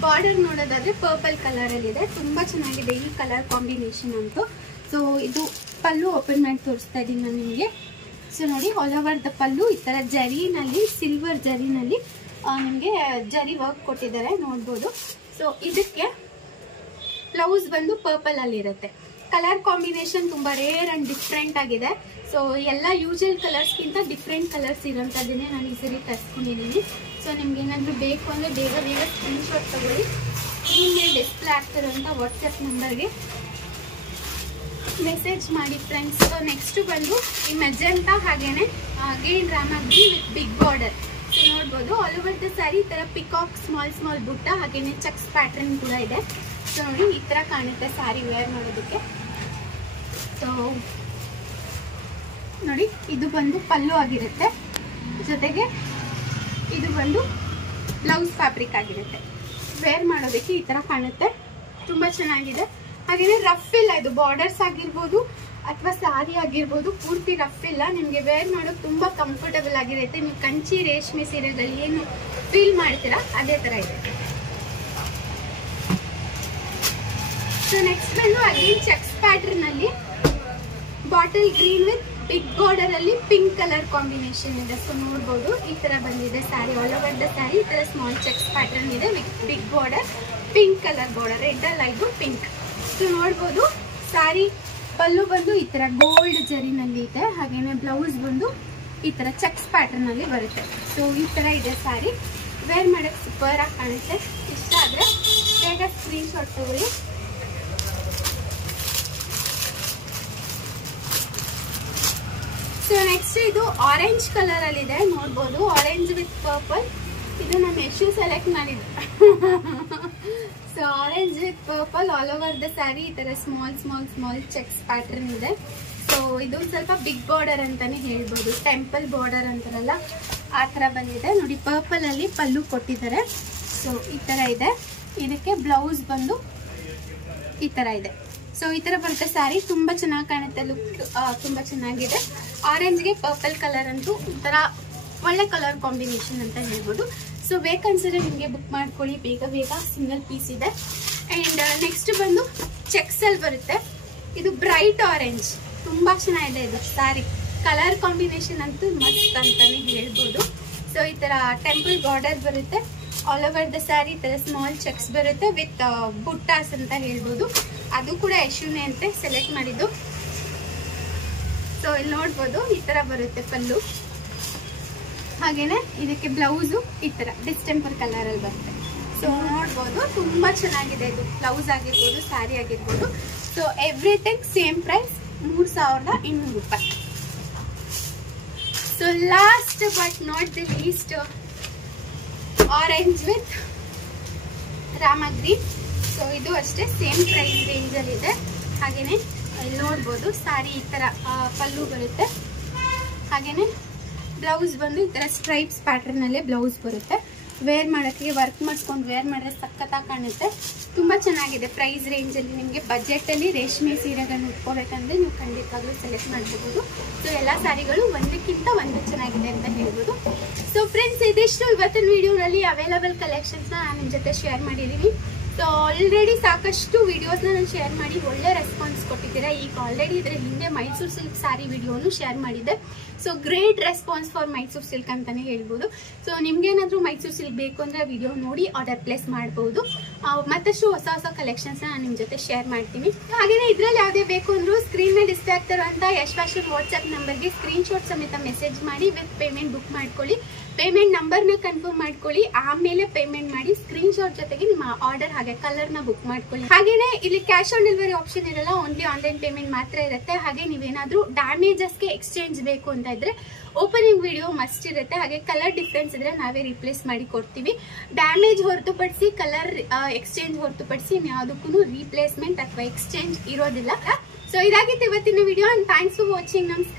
ಬಾರ್ಡರ್ ನೋಡೋದಾದ್ರೆ ಪರ್ಪಲ್ ಕಲರಲ್ಲಿದೆ. ತುಂಬ ಚೆನ್ನಾಗಿದೆ ಈ ಕಲರ್ ಕಾಂಬಿನೇಷನ್ ಅಂತೂ. ಸೊ ಇದು ಪಲ್ಲು ಓಪನ್ ಮಾಡಿ ತೋರಿಸ್ತಾ ಇದ್ದೀನಿ ನಾನು ನಿಮಗೆ. ಸೊ ನೋಡಿ ಆಲ್ ಓವರ್ ದ ಪಲ್ಲು ಈ ಥರ ಜರಿನಲ್ಲಿ, ಸಿಲ್ವರ್ ಜರಿನಲ್ಲಿ ನಿಮಗೆ ಜರಿ ವರ್ಕ್ ಕೊಟ್ಟಿದ್ದಾರೆ ನೋಡ್ಬೋದು. ಸೊ ಇದಕ್ಕೆ ಬ್ಲೌಸ್ ಬಂದು ಪರ್ಪಲ್ ಅಲ್ಲಿ ಇರುತ್ತೆ. ಕಲರ್ ಕಾಂಬಿನೇಷನ್ ತುಂಬ ರೇರ್ ಅಂಡ್ ಡಿಫ್ರೆಂಟ್ ಆಗಿದೆ. ಸೊ ಎಲ್ಲ ಯೂಶಲ್ ಕಲರ್ಸ್ಗಿಂತ ಡಿಫ್ರೆಂಟ್ ಕಲರ್ಸ್ ಇರೋಂಥದ್ದನ್ನೇ ನಾನು ಈ ಸರಿ ತರಿಸ್ಕೊಂಡಿದ್ದೀನಿ. ಸೊ ನಿಮ್ಗೆ ಏನಾದರೂ ಬೇಕು ಅಂದರೆ ಬೇಗ ಸ್ಕ್ರೀನ್ಶಾಟ್ ತಗೊಳ್ಳಿ. ನಿಮಗೆ ಡಿಸ್ಪ್ಲೇ ಆಗ್ತಿರೋಂಥ ವಾಟ್ಸಪ್ ನಂಬರ್ಗೆ ಮೆಸೇಜ್ ಮಾಡಿ ಫ್ರೆಂಡ್ಸ್. ಸೊ ನೆಕ್ಸ್ಟ್ ಬಂದು ಈ ಮೆಜೆಂಟಾ ಹಾಗೇನೆ again Rama green with big border. So ನೋಡ್ಬೋದು ಆಲ್ ಓವರ್ ದ ಸ್ಯಾರಿ ಈ ಥರ ಪಿಕಾಕ್ ಸ್ಮಾಲ್ ಬುಟ್ಟ ಹಾಗೇನೆ ಚೆಕ್ಸ್ ಪ್ಯಾಟರ್ನ್ ಕೂಡ ಇದೆ. ಸೊ ನೋಡಿ ಈ ಥರ ಕಾಣುತ್ತೆ ಸ್ಯಾರಿ ವೇರ್ ಮಾಡೋದಕ್ಕೆ. ಸೊ ನೋಡಿ ಇದು ಬಂದು ಪಲ್ಲು ಆಗಿರುತ್ತೆ, ಜೊತೆಗೆ ಇದು ಬಂದು ಬ್ಲೌಸ್ ಫ್ಯಾಬ್ರಿಕ್ ಆಗಿರುತ್ತೆ. ವೇರ್ ಮಾಡೋದಕ್ಕೆ ಈ ಥರ ಕಾಣುತ್ತೆ, ತುಂಬ ಚೆನ್ನಾಗಿದೆ. ಹಾಗೆಯೇ ರಫ್ ಇಲ್ಲ, ಇದು ಬಾರ್ಡರ್ಸ್ ಆಗಿರ್ಬೋದು ಅಥವಾ ಸ್ಯಾರಿ ಆಗಿರ್ಬೋದು ಪೂರ್ತಿ ರಫ್ ಇಲ್ಲ. ನಿಮಗೆ ವೇರ್ ಮಾಡೋಕೆ ತುಂಬ ಕಂಫರ್ಟಬಲ್ ಆಗಿರುತ್ತೆ. ನೀವು ಕಂಚಿ ರೇಷ್ಮೆ ಸೀರೆಗಳು ಏನು ಫೀಲ್ ಮಾಡ್ತೀರಾ ಅದೇ ಥರ ಇದೆ. ಸೊ ನೆಕ್ಸ್ಟ್ ಬಂದು ಅಗೇನ್ ಚೆಕ್ಸ್ ಪ್ಯಾಟರ್ನ್ ಅಲ್ಲಿ bottle green with big border ಅಲ್ಲಿ ಪಿಂಕ್ ಕಲರ್ ಕಾಂಬಿನೇಷನ್ ಇದೆ. ಸೊ ನೋಡ್ಬೋದು ಈ ತರ ಬಂದಿದೆ sari. All over the sari ಈ ತರ ಸ್ಮಾಲ್ ಚೆಕ್ಸ್ ಪ್ಯಾಟರ್ನ್ ಇದೆ with big border, pink colour border, red ಅಲ್ಲ ಇದು ಪಿಂಕ್. ಸೊ ನೋಡ್ಬೋದು ಸ್ಯಾರಿ ಪಲ್ಲು ಬಂದು ಈ ತರ ಗೋಲ್ಡ್ ಜರಿನಲ್ಲಿ ಇದೆ. ಹಾಗೇನೆ ಬ್ಲೌಸ್ ಬಂದು ಈ ತರ ಚೆಕ್ಸ್ ಪ್ಯಾಟರ್ನ್ ಅಲ್ಲಿ ಬರುತ್ತೆ. ಸೊ ಈ ತರ ಇದೆ ಸ್ಯಾರಿ. ವೇರ್ ಮಾಡೋಕ್ಕೆ ಸೂಪರ್ ಆಗಿ ಕಾಣುತ್ತೆ. ಇಷ್ಟ ಆದರೆ ಬೇಗ ಸ್ಕ್ರೀನ್ ಶಾಟ್ ತಗೊಳ್ಳಿ. ಸೊ ನೆಕ್ಸ್ಟ್ ಇದು ಆರೆಂಜ್ ಕಲರ್ ಅಲ್ಲಿ ಇದೆ, ನೋಡ್ಬೋದು. Orange with purple. ಇದು ನಾನು ಎಷ್ಟು ಸೆಲೆಕ್ಟ್ ಮಾಡಿದ್ದೆ. So orange with purple all over the sari ಈ ತರ small small small checks pattern ಇದೆ. ಸೊ ಇದು ಸ್ವಲ್ಪ ಬಿಗ್ ಬಾರ್ಡರ್ ಅಂತಾನೆ ಹೇಳ್ಬೋದು, ಟೆಂಪಲ್ ಬಾರ್ಡರ್ ಅಂತಾರಲ್ಲ ಆ ತರ ಬಂದಿದೆ ನೋಡಿ. ಪರ್ಪಲ್ ಅಲ್ಲಿ ಪಲ್ಲು ಕೊಟ್ಟಿದ್ದಾರೆ. ಸೊ ಈ ತರ ಇದೆ. ಇದಕ್ಕೆ ಬ್ಲೌಸ್ ಬಂದು ಈ ತರ ಇದೆ. ಸೊ ಈ ತರ ಬರುತ್ತೆ ಸ್ಯಾರಿ. ತುಂಬಾ ಚೆನ್ನಾಗಿ ಕಾಣುತ್ತೆ, ಲುಕ್ ತುಂಬಾ ಚೆನ್ನಾಗಿದೆ. ಆರೆಂಜ್ಗೆ ಪರ್ಪಲ್ ಕಲರ್ ಅಂತೂ ಒಂಥರ ಒಳ್ಳೆ ಕಲರ್ ಕಾಂಬಿನೇಷನ್ ಅಂತ ಹೇಳ್ಬೋದು. ಸೊ ಬೇಕನ್ಸಿದ್ರೆ ನಿಮಗೆ ಬುಕ್ ಮಾಡ್ಕೊಳ್ಳಿ, ಬೇಗ ಬೇಗ. ಸಿಂಗಲ್ ಪೀಸ್ ಇದೆ. ಅಂಡ್ ನೆಕ್ಸ್ಟ್ ಬಂದು ಚೆಕ್ಸ್ ಅಲ್ಲಿ ಬರುತ್ತೆ. ಇದು ಬ್ರೈಟ್ ಆರೆಂಜ್, ತುಂಬಾ ಚೆನ್ನಾಗಿದೆ ಇದು ಸ್ಯಾರಿ. ಕಲರ್ ಕಾಂಬಿನೇಷನ್ ಅಂತೂ ಮಸ್ತ್ ಅಂತಾನೆ ಹೇಳ್ಬೋದು. ಸೊ ಈ ತರ ಟೆಂಪಲ್ ಬಾರ್ಡರ್ ಬರುತ್ತೆ ಆಲ್ ಓವರ್ ದ ಸ್ಯಾರಿ. ಈ ತರ ಸ್ಮಾಲ್ ಚೆಕ್ಸ್ ಬರುತ್ತೆ ವಿತ್ ಬುಟ್ಟಾಸ್ ಅಂತ ಹೇಳ್ಬೋದು. ಅದು ಕೂಡ ಯಶುನೆ ಅಂತೆ ಸೆಲೆಕ್ಟ್ ಮಾಡಿದ್ದು. ಸೊ ಇಲ್ಲಿ ನೋಡ್ಬೋದು ಈ ತರ ಬರುತ್ತೆ ಪಲ್ಲು. ಹಾಗೇನೆ ಇದಕ್ಕೆ ಬ್ಲೌಸು ಈ ತರ ಡಿಸ್ಟೆಂಪರ್ ಕಲರ್ ಅಲ್ಲಿ ಬರುತ್ತೆ. ಸೊ ನೋಡ್ಬೋದು ತುಂಬಾ ಚೆನ್ನಾಗಿದೆ ಇದು. ಬ್ಲೌಸ್ ಆಗಿರ್ಬೋದು, ಸ್ಯಾರಿ ಆಗಿರ್ಬೋದು. ಸೊ ಎವ್ರಿಥಿಂಗ್ ಸೇಮ್ ಪ್ರೈಸ್, 3200 ರೂಪಾಯಿ. So last but not the list, orange with Rama green. So ಇದು ಅಷ್ಟೇ ಸೇಮ್ ಪ್ರೈಸ್ ರೇಂಜ್ ಅಲ್ಲಿ ಇದೆ. ಹಾಗೇನೆ ಇಲ್ಲಿ ನೋಡ್ಬೋದು ಸ್ಯಾರಿ ಈ ತರ ಪಲ್ಲು ಬರುತ್ತೆ. ಹಾಗೇನೆ ಬ್ಲೌಸ್ ಬಂದು ಈ ತರ ಸ್ಟ್ರೈಪ್ಸ್ ಪ್ಯಾಟರ್ನ್ ಅಲ್ಲೇ ಬ್ಲೌಸ್ ಬರುತ್ತೆ. ವೇರ್ ಮಾಡೋಕ್ಕೆ ವರ್ಕ್ ಮಾಡಿಸ್ಕೊಂಡು ವೇರ್ ಮಾಡಿದ್ರೆ ಸಖತ್ತಾಗಿ ಕಾಣುತ್ತೆ. ತುಂಬ ಚೆನ್ನಾಗಿದೆ. ಪ್ರೈಸ್ ರೇಂಜಲ್ಲಿ ನಿಮಗೆ ಬಜೆಟಲ್ಲಿ ರೇಷ್ಮೆ ಸೀರೆಗಳನ್ನು ಉಟ್ಕೋಬೇಕಂದ್ರೆ ನೀವು ಖಂಡಿತವಾಗ್ಲೂ ಸೆಲೆಕ್ಟ್ ಮಾಡ್ಕೋಬೋದು. ಸೊ ಎಲ್ಲ ಸ್ಯಾರಿಗಳು ಒಂದಕ್ಕಿಂತ ಒಂದು ಚೆನ್ನಾಗಿದೆ ಅಂತ ಹೇಳ್ಬೋದು. ಸೊ ಫ್ರೆಂಡ್ಸ್, ಇದಿಷ್ಟು ಇವತ್ತಿನ ವಿಡಿಯೋನಲ್ಲಿ ಅವೈಲಬಲ್ ಕಲೆಕ್ಷನ್ಸ್ನ ನಾನು ನಿಮ್ಮ ಜೊತೆ ಶೇರ್ ಮಾಡಿದ್ದೀನಿ. ಸೊ ಆಲ್ರೆಡಿ ಸಾಕಷ್ಟು ವಿಡಿಯೋಸ್ನ ನಾನು ಶೇರ್ ಮಾಡಿ ಒಳ್ಳೆ ರೆಸ್ಪಾನ್ಸ್ ಕೊಟ್ಟಿದ್ದೀರಾ. ಈಗ ಆಲ್ರೆಡಿ ಇದರ ಹಿಂದೆ ಮೈಸೂರು ಸಿಲ್ಕ್ ಸ್ಯಾರಿ ವಿಡಿಯೋನು ಶೇರ್ ಮಾಡಿದ್ದೆ. So great response for Mysuru silk ಅಂತಾನೆ ಹೇಳ್ಬೋದು. ಸೊ ನಿಮ್ಗೇನಾದರೂ ಮೈಸೂರು ಸಿಲ್ಕ್ ಬೇಕು ಅಂದರೆ ವಿಡಿಯೋ ನೋಡಿ ಆರ್ಡರ್ ಪ್ಲೇಸ್ ಮಾಡ್ಬೋದು. ಮತ್ತಷ್ಟು ಹೊಸ ಹೊಸ ಕಲೆಕ್ಷನ್ಸ್ನ ನಾನು ನಿಮ್ಮ ಜೊತೆ ಶೇರ್ ಮಾಡ್ತೀನಿ. ಹಾಗೆಯೇ ಇದರಲ್ಲಿ ಯಾವುದೇ ಬೇಕು ಅಂದರೂ ಸ್ಕ್ರೀನ್ ಮೇಲೆ ಡಿಸ್ಪ್ಲೇ ಆಗ್ತಿರುವಂಥ ಯಶ್ ಫ್ಯಾಷನ್ ವಾಟ್ಸ್ಆ್ಯಪ್ ನಂಬರ್ಗೆ ಸ್ಕ್ರೀನ್ಶಾಟ್ ಸಮೇತ ಮೆಸೇಜ್ ಮಾಡಿ ವಿತ್ ಪೇಮೆಂಟ್ ಬುಕ್ ಮಾಡ್ಕೊಳ್ಳಿ. ಪೇಮೆಂಟ್ ನಂಬರ್ನ ಕನ್ಫರ್ಮ್ ಮಾಡ್ಕೊಳ್ಳಿ, ಆಮೇಲೆ ಪೇಮೆಂಟ್ ಮಾಡಿ ಸ್ಕ್ರೀನ್ಶಾಟ್ ಜೊತೆಗೆ ನಿಮ್ಮ ಆರ್ಡರ್ ಹಾಗೆ ಕಲರ್ನ ಬುಕ್ ಮಾಡ್ಕೊಳ್ಳಿ. ಹಾಗೇನೆ ಇಲ್ಲಿ ಕ್ಯಾಶ್ ಆನ್ ಡೆಲಿವರಿ ಆಪ್ಷನ್ ಇರಲ್ಲ, ಓನ್ಲಿ ಆನ್ಲೈನ್ ಪೇಮೆಂಟ್ ಮಾತ್ರ ಇರುತ್ತೆ. ಹಾಗೆ ನೀವೇನಾದ್ರೂ ಡ್ಯಾಮೇಜಸ್ಗೆ ಎಕ್ಸ್ಚೇಂಜ್ ಬೇಕು ಅಂತ ಇದ್ರೆ ಓಪನಿಂಗ್ ವಿಡಿಯೋ ಮಸ್ಟ್ ಇರುತ್ತೆ. ಹಾಗೆ ಕಲರ್ ಡಿಫ್ರೆನ್ಸ್ ಇದ್ರೆ ನಾವೇ ರಿಪ್ಲೇಸ್ ಮಾಡಿ ಕೊಡ್ತೀವಿ. ಡ್ಯಾಮೇಜ್ ಹೊರತುಪಡಿಸಿ, ಕಲರ್ ಎಕ್ಸ್ಚೇಂಜ್ ಹೊರತುಪಡಿಸಿ ಯಾವುದಕ್ಕೂ ರೀಪ್ಲೇಸ್ಮೆಂಟ್ ಅಥವಾ ಎಕ್ಸ್ಚೇಂಜ್ ಇರೋದಿಲ್ಲ. ಸೊ ಇದಾಗಿತ್ತು ಇವತ್ತಿನ video. And thanks for watching. ನಮಸ್ಕಾರ.